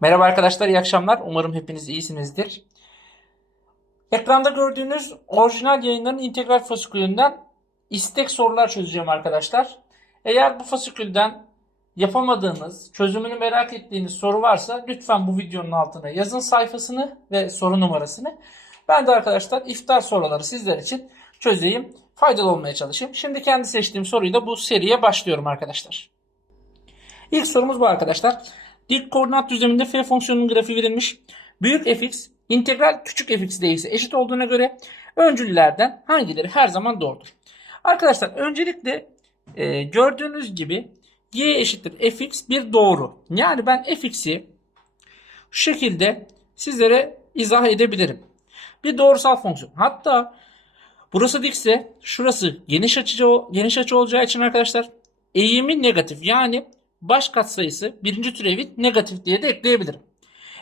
Merhaba arkadaşlar, iyi akşamlar. Umarım hepiniz iyisinizdir. Ekranda gördüğünüz orijinal yayınların integral fasikülünden istek sorular çözeceğim arkadaşlar. Eğer bu fasikülden yapamadığınız, çözümünü merak ettiğiniz soru varsa lütfen bu videonun altına yazın sayfasını ve soru numarasını. Ben de arkadaşlar iftar soruları sizler için çözeyim, faydalı olmaya çalışayım. Şimdi kendi seçtiğim soruyu da bu seriye başlıyorum arkadaşlar. İlk sorumuz bu arkadaşlar. Dik koordinat düzleminde f fonksiyonunun grafiği verilmiş. Büyük fx integral küçük fx değilse eşit olduğuna göre öncüllerden hangileri her zaman doğrudur? Arkadaşlar öncelikle e, gördüğünüz gibi y eşittir fx bir doğru. Yani ben fx'i şu şekilde sizlere izah edebilirim. Bir doğrusal fonksiyon. Hatta burası dikse şurası geniş açı geniş açı olacağı için arkadaşlar eğimi negatif. Yani baş katsayısı birinci türevi negatif diye de ekleyebilirim.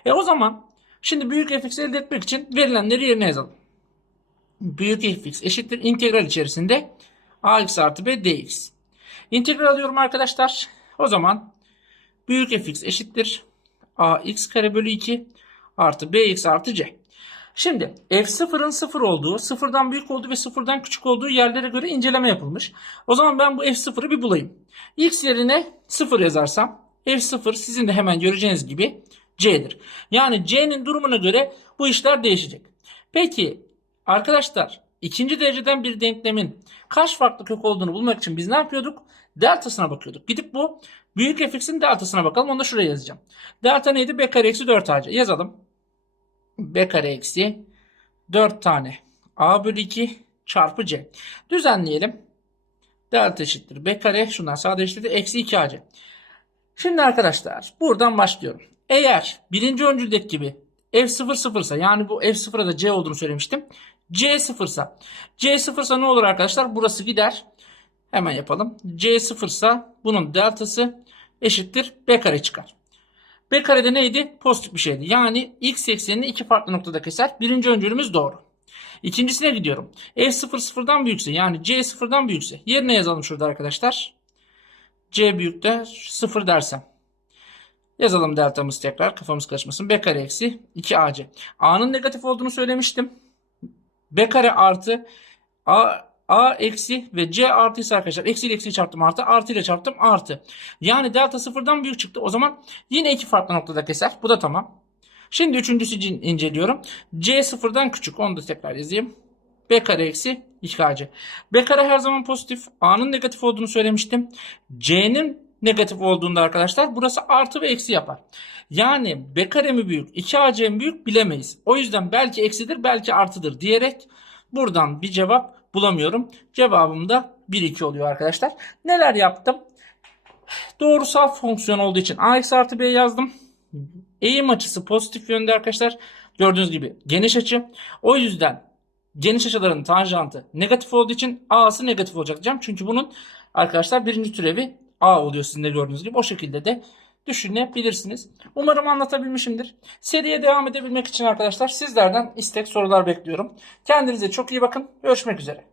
E o zaman şimdi büyük fx elde etmek için verilenleri yerine yazalım. Büyük fx eşittir integral içerisinde ax artı b dx. İntegral alıyorum arkadaşlar. O zaman büyük fx eşittir ax kare bölü 2 artı bx artı c. Şimdi f0'ın 0 olduğu, sıfırdan büyük olduğu ve sıfırdan küçük olduğu yerlere göre inceleme yapılmış. O zaman ben bu f0'ı bir bulayım. X yerine 0 yazarsam f0 sizin de hemen göreceğiniz gibi c'dir. Yani c'nin durumuna göre bu işler değişecek. Peki arkadaşlar ikinci dereceden bir denklemin kaç farklı kök olduğunu bulmak için biz ne yapıyorduk? Deltasına bakıyorduk. Gidip bu büyük fx'in deltasına bakalım. Onu da şuraya yazacağım. Delta neydi? b kare eksi 4 ac. Yazalım b kare eksi 4 tane a bölü 2 çarpı c. Düzenleyelim. Delta eşittir b kare şundan sadeleştirdi. Eksi 2 ac. Şimdi arkadaşlar buradan başlıyorum. Eğer birinci öncüldeki gibi f0 sıfırsa yani bu f0'a da c olduğunu söylemiştim. c sıfırsa c sıfırsa ne olur arkadaşlar? Burası gider. Hemen yapalım. c sıfırsa bunun deltası eşittir b kare çıkar. B karede neydi? Pozitif bir şeydi. Yani x eksenini iki farklı noktada keser. Birinci öncülümüz doğru. İkincisine gidiyorum. F0 sıfırdan büyükse yani C sıfırdan büyükse yerine yazalım şurada arkadaşlar. C büyükler sıfır dersem. Yazalım deltamız tekrar kafamız karışmasın. B kare eksi 2AC. A'nın negatif olduğunu söylemiştim. B kare artı A A eksi ve C artıysa arkadaşlar eksi ile eksi çarptım artı artı ile çarptım artı. Yani delta sıfırdan büyük çıktı. O zaman yine iki farklı noktada keser. Bu da tamam. Şimdi üçüncüsü inceliyorum. C sıfırdan küçük. Onu da tekrar yazayım. B kare eksi 2AC. B kare her zaman pozitif. A'nın negatif olduğunu söylemiştim. C'nin negatif olduğunda arkadaşlar burası artı ve eksi yapar. Yani B kare mi büyük 2AC mi büyük bilemeyiz. O yüzden belki eksidir belki artıdır diyerek buradan bir cevap bulamıyorum. Cevabım da 1-2 oluyor arkadaşlar. Neler yaptım? Doğrusal fonksiyon olduğu için ax artı b yazdım. Eğim açısı pozitif yönde arkadaşlar. Gördüğünüz gibi geniş açı. O yüzden geniş açıların tanjantı negatif olduğu için a'sı negatif olacak diyeceğim. Çünkü bunun arkadaşlar birinci türevi a oluyor sizin de gördüğünüz gibi. O şekilde de düşünebilirsiniz. Umarım anlatabilmişimdir. Seriye devam edebilmek için arkadaşlar sizlerden istek sorular bekliyorum. Kendinize çok iyi bakın. Görüşmek üzere.